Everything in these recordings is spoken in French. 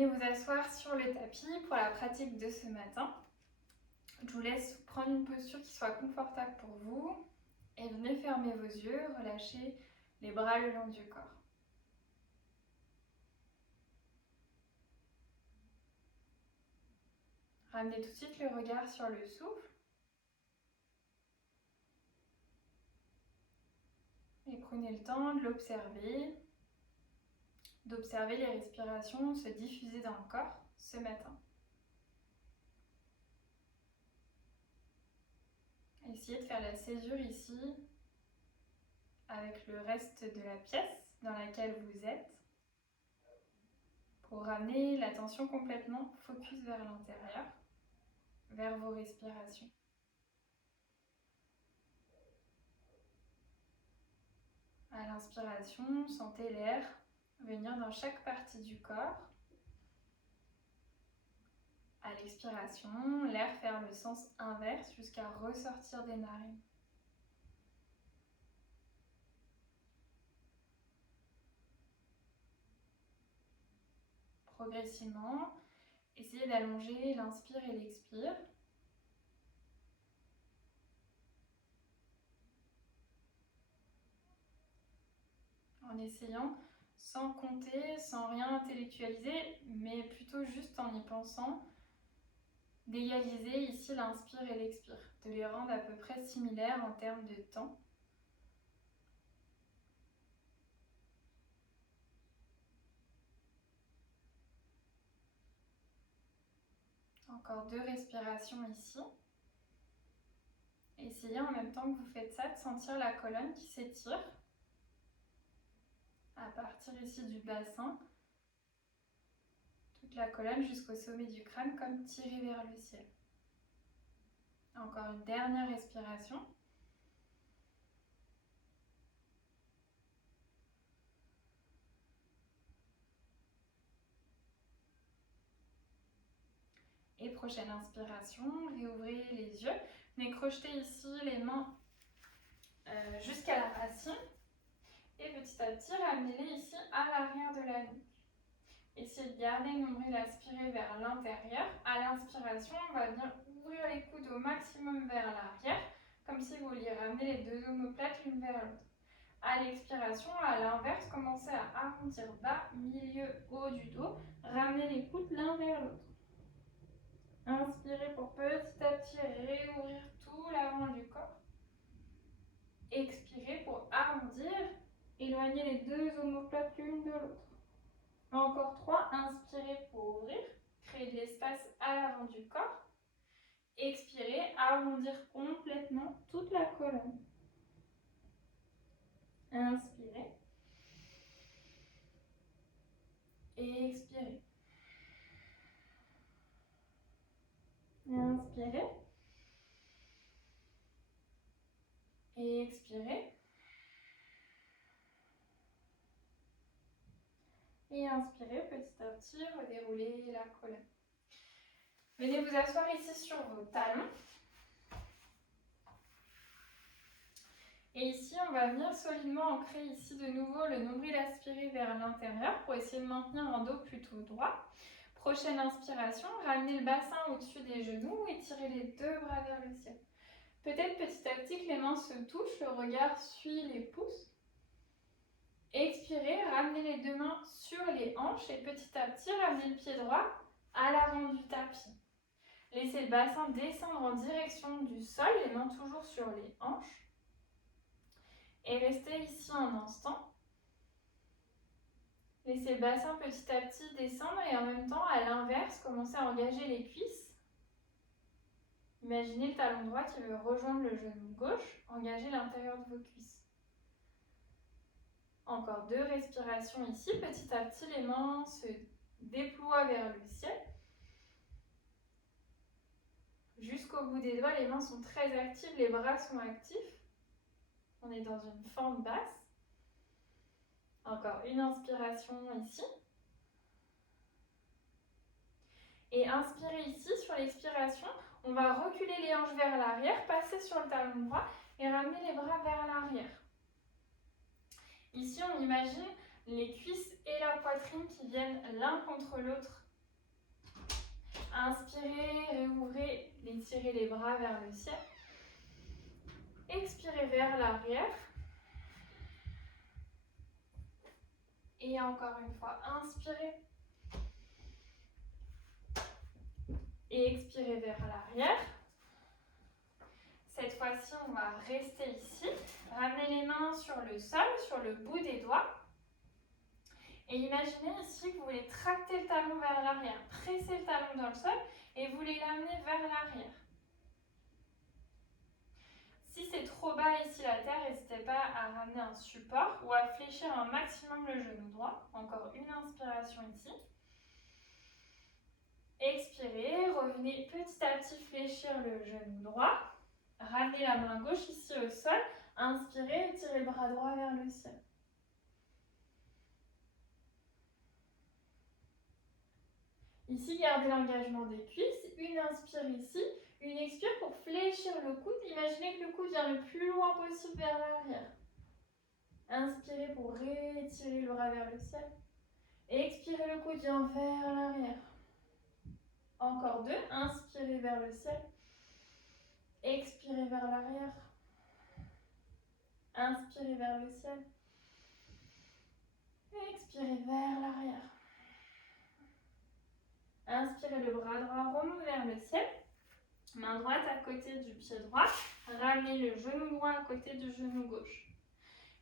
Venez vous asseoir sur le tapis pour la pratique de ce matin. Je vous laisse prendre une posture qui soit confortable pour vous et venez fermer vos yeux, relâchez les bras le long du corps. Ramenez tout de suite le regard sur le souffle. Et prenez le temps de l'observer, d'observer les respirations se diffuser dans le corps ce matin. Essayez de faire la césure ici avec le reste de la pièce dans laquelle vous êtes pour ramener l'attention complètement focus vers l'intérieur, vers vos respirations. À l'inspiration, sentez l'air venir dans chaque partie du corps. À l'expiration, l'air faire le sens inverse jusqu'à ressortir des narines. Progressivement, essayez d'allonger l'inspire et l'expire. En essayant, sans compter, sans rien intellectualiser, mais plutôt juste en y pensant, d'égaliser ici l'inspire et l'expire, de les rendre à peu près similaires en termes de temps. Encore 2 respirations ici. Essayez en même temps que vous faites ça de sentir la colonne qui s'étire à partir ici du bassin, toute la colonne jusqu'au sommet du crâne comme tirée vers le ciel. Encore une dernière respiration. Et prochaine inspiration, réouvrez les yeux. Venez crocheter ici les mains jusqu'à la racine. Et petit à petit, ramenez-les ici à l'arrière de la nuque. Essayez de garder le nombril aspiré vers l'intérieur. À l'inspiration, on va venir ouvrir les coudes au maximum vers l'arrière, comme si vous vouliez ramener les 2 omoplates l'une vers l'autre. À l'expiration, à l'inverse, commencez à arrondir bas, milieu, haut du dos. Ramenez les coudes l'un vers l'autre. Inspirez pour petit à petit réouvrir tout l'avant du corps. Expirez pour arrondir, éloigner les 2 omoplates l'une de l'autre. Encore 3, inspirez pour ouvrir, créer de l'espace à l'avant du corps. Expirez, arrondir complètement toute la colonne. Inspirez. Et expirez. Inspirez. Et expirez. Et inspirez petit à petit, redéroulez la colonne. Venez vous asseoir ici sur vos talons. Et ici, on va venir solidement ancrer ici de nouveau le nombril aspiré vers l'intérieur pour essayer de maintenir un dos plutôt droit. Prochaine inspiration, ramenez le bassin au-dessus des genoux et tirez les 2 bras vers le ciel. Peut-être petit à petit que les mains se touchent, le regard suit les pouces. Expirez, ramenez les 2 mains sur les hanches et petit à petit, ramenez le pied droit à l'avant du tapis. Laissez le bassin descendre en direction du sol, les mains toujours sur les hanches. Et restez ici un instant. Laissez le bassin petit à petit descendre et en même temps, à l'inverse, commencez à engager les cuisses. Imaginez le talon droit qui veut rejoindre le genou gauche, engagez l'intérieur de vos cuisses. Encore 2 respirations ici. Petit à petit, les mains se déploient vers le ciel. Jusqu'au bout des doigts, les mains sont très actives, les bras sont actifs. On est dans une fente basse. Encore une inspiration ici. Et inspirez ici, sur l'expiration, on va reculer les hanches vers l'arrière, passer sur le talon droit et ramener les bras vers l'arrière. Ici, on imagine les cuisses et la poitrine qui viennent l'un contre l'autre Inspirez, réouvrez, étirez les bras vers le ciel. Expirez vers l'arrière. Et encore une fois, inspirez. Et expirez vers l'arrière. Cette fois-ci, on va rester ici. Ramenez les mains sur le sol, sur le bout des doigts. Et imaginez ici que vous voulez tracter le talon vers l'arrière. Pressez le talon dans le sol et vous voulez l'amener vers l'arrière. Si c'est trop bas ici la terre, n'hésitez pas à ramener un support ou à fléchir un maximum le genou droit. Encore une inspiration ici. Expirez, revenez petit à petit fléchir le genou droit. Ramenez la main gauche ici au sol. Inspirez, étirez le bras droit vers le ciel. Ici, gardez l'engagement des cuisses. Une inspire ici, une expire pour fléchir le coude. Imaginez que le coude vient le plus loin possible vers l'arrière. Inspirez pour réétirer le bras vers le ciel. Expirez, le coude vient vers l'arrière. Encore deux. Inspirez vers le ciel. Expirez vers l'arrière. Inspirez vers le ciel. Expirez vers l'arrière. Inspirez, le bras droit remonte vers le ciel. Main droite à côté du pied droit. Ramenez le genou droit à côté du genou gauche.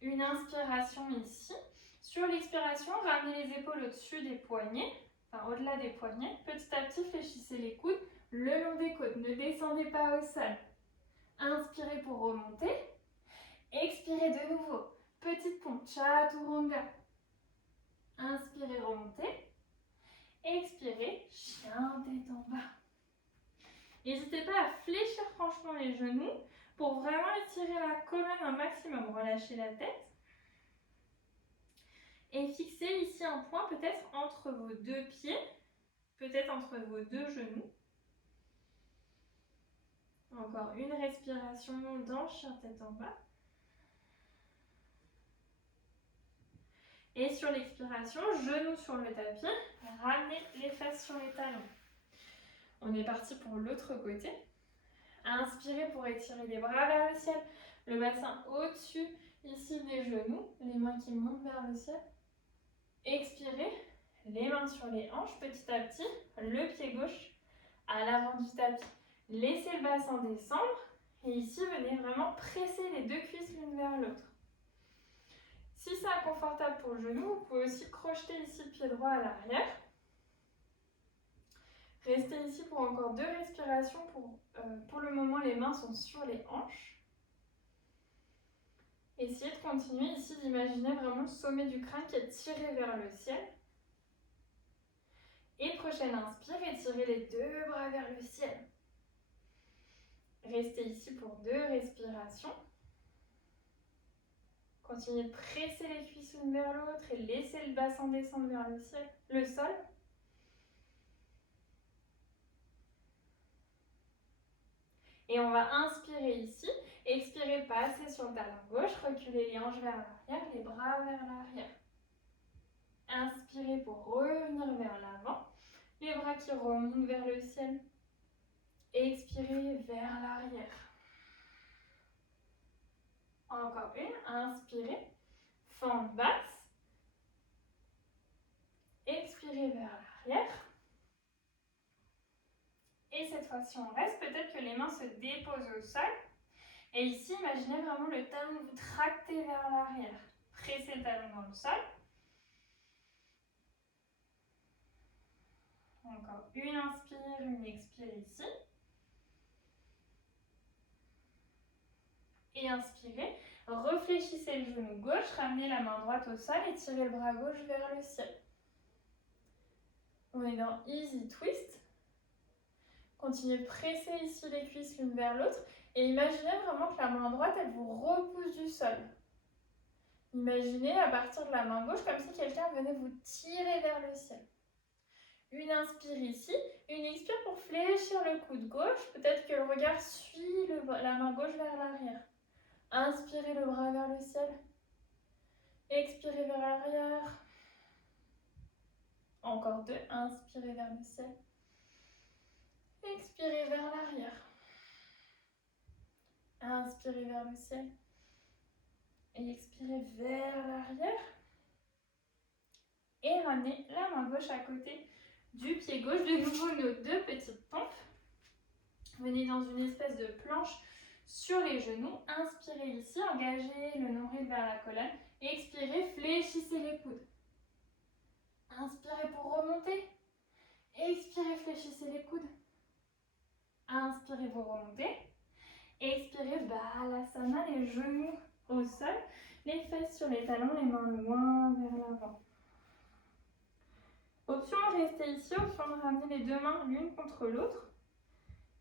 Une inspiration ici. Sur l'expiration, ramenez les épaules au-dessus des poignets, enfin au-delà des poignets. Petit à petit, fléchissez les coudes le long des côtes. Ne descendez pas au sol. Inspirez pour remonter. Expirez de nouveau. Petite pompe, chaturanga. Inspirez, remontez. Expirez, chien tête en bas. N'hésitez pas à fléchir franchement les genoux pour vraiment étirer la colonne un maximum. Relâchez la tête. Et fixez ici un point peut-être entre vos deux pieds, peut-être entre vos deux genoux. Encore une respiration dans chien tête en bas. Et sur l'expiration, genoux sur le tapis, ramenez les fesses sur les talons. On est parti pour l'autre côté. Inspirez pour étirer les bras vers le ciel, le bassin au-dessus ici des genoux, les mains qui montent vers le ciel. Expirez, les mains sur les hanches petit à petit, le pied gauche à l'avant du tapis. Laissez le bassin descendre et ici venez vraiment presser les deux cuisses l'une vers l'autre. Si c'est inconfortable pour le genou, vous pouvez aussi crocheter ici le pied droit à l'arrière. Restez ici pour encore deux respirations. Pour le moment, les mains sont sur les hanches. Essayez de continuer ici d'imaginer vraiment le sommet du crâne qui est tiré vers le ciel. Et prochaine inspire, étirez les deux bras vers le ciel. Restez ici pour deux respirations. Continuez de presser les cuisses l'une vers l'autre et laissez le bassin descendre vers le sol. Et on va inspirer ici, expirez, passez sur le talon gauche, reculez les hanches vers l'arrière, les bras vers l'arrière. Inspirez pour revenir vers l'avant, les bras qui remontent vers le ciel. Expirez vers l'arrière. Encore une, inspirez, fente basse. Expirez vers l'arrière. Et cette fois-ci, on reste. Peut-être que les mains se déposent au sol. Et ici, imaginez vraiment le talon vous tracter vers l'arrière. Pressez le talon dans le sol. Encore une inspire, une expire ici. Et inspirez. Réfléchissez le genou gauche, ramenez la main droite au sol et tirez le bras gauche vers le ciel. On est dans Easy Twist. Continuez de presser ici les cuisses l'une vers l'autre et imaginez vraiment que la main droite, elle vous repousse du sol. Imaginez à partir de la main gauche comme si quelqu'un venait vous tirer vers le ciel. Une inspire ici, une expire pour fléchir le coude gauche. Peut-être que le regard suit la main gauche vers l'arrière. Inspirez le bras vers le ciel. Expirez vers l'arrière. Encore deux. Inspirez vers le ciel. Expirez vers l'arrière. Inspirez vers le ciel. Et expirez vers l'arrière. Et ramenez la main gauche à côté du pied gauche. De nouveau, nos deux petites pompes. Venez dans une espèce de planche sur les genoux. Inspirez ici, engagez le nombril vers la colonne. Expirez, fléchissez les coudes. Inspirez pour remonter. Expirez, fléchissez les coudes. Inspirez, vous remontez. Expirez, Balasana, les genoux au sol, les fesses sur les talons, les mains loin vers l'avant. Option de rester ici, option de ramener les deux mains l'une contre l'autre.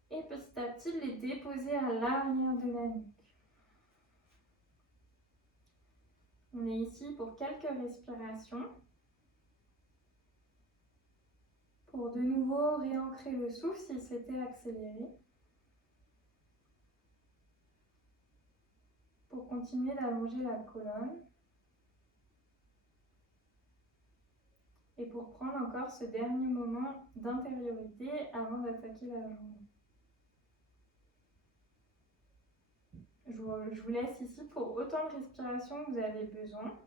Et petit à petit, les déposer à l'arrière de la nuque. On est ici pour quelques respirations. Pour de nouveau réancrer le souffle s'il s'était accéléré. Pour continuer d'allonger la colonne. Et pour prendre encore ce dernier moment d'intériorité avant d'attaquer la journée. Je vous laisse ici pour autant de respiration que vous avez besoin.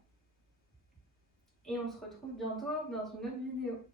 Et on se retrouve bientôt dans une autre vidéo.